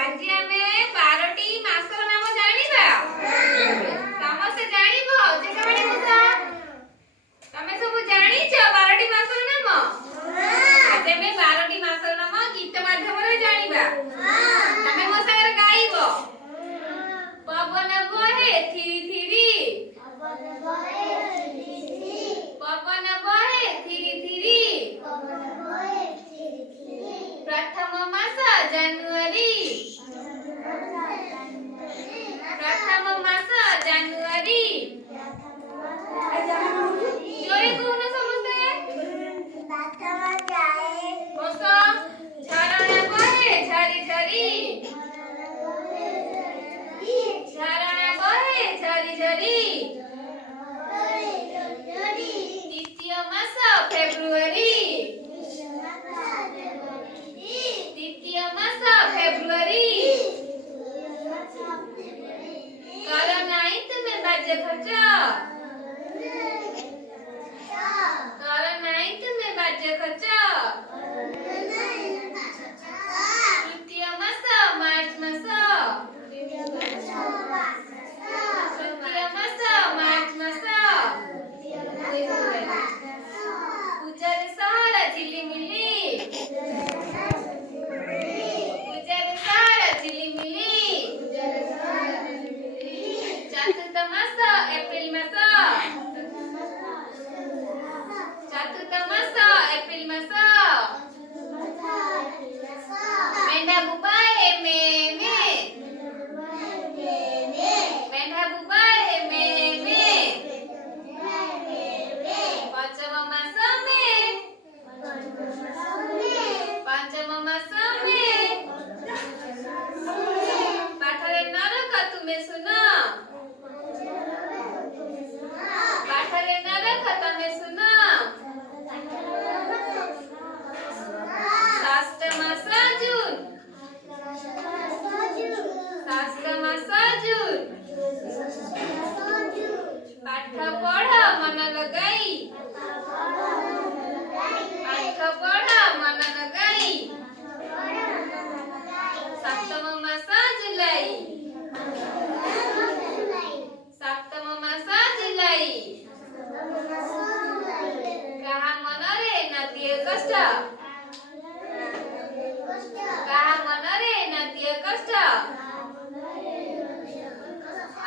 ଆଜି ଆମେ 12ଟି ମାସର ନାମ ଜାଣିବା। ସମସ୍ତେ ଜାଣିବ ଯେ କାହାଣୀ କଥା ତମେ ସବୁ ଜାଣିଛ 12ଟି ମାସର ନାମ। ଆଜି ଆମେ 12ଟି ମାସର ନାମ ଗୀତ ମାଧ୍ୟମରେ ଜାଣିବା। ତମେ ମୋ ସାଙ୍ଗରେ ଗାଇବ। ପବନ ବହେ ଥିରି ଥିରି, ପବନ ବହେ ଥିରି ଥିରି, प्रथम मास जानुआरी, प्रथम मास जानुआरी। जोरे कहून समस्ते बस। झरणा बहे झरी झरी, झरणा बहे झरी झरी। तृतीय मास फेब्रुआरी, तृतीय मास फेब्रुआरी। कर नाई तुम्हें बाजे खर्च, कर नाई तुम्हें बाजे खर्च। तृतीय मास मार्च मास, तृतीय मास मार्च मास। पूजार सहर झिलिमिली, पूजार सहर झिलिमिली। चतुर्थ मास एप्रिल मास, चतुर्थ मास एप्रिल मास। मेंढा बुबाए मे मे, मेंढा बुबाए मे मे। पंचम मास में, पंचम मास में। पाठरे नरक तुमे सुनो, पाठरे नरक तुमे सुनो। षष्ठ मास जून, षष्ठ मास जून। पाठ पढ़ मन लगाई, पाठ पढ़ मन लगाई। सप्तम मास जुलाई, सप्तम मास जुलाई। कहा मनरे नदिए कष्ट, कहा मनरे नदिए कष्ट।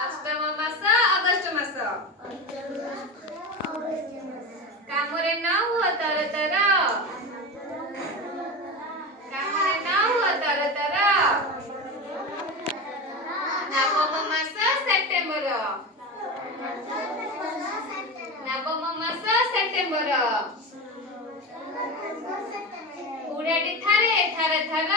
अष्टम मास अगस्त मास। कामरे न हुआ तर तर, कामरे न हुआ तर तर। नवम मास सेप्टेम्बर, नवम मास सेप्टेम्बर। उड़ाटी थारे थारे थार,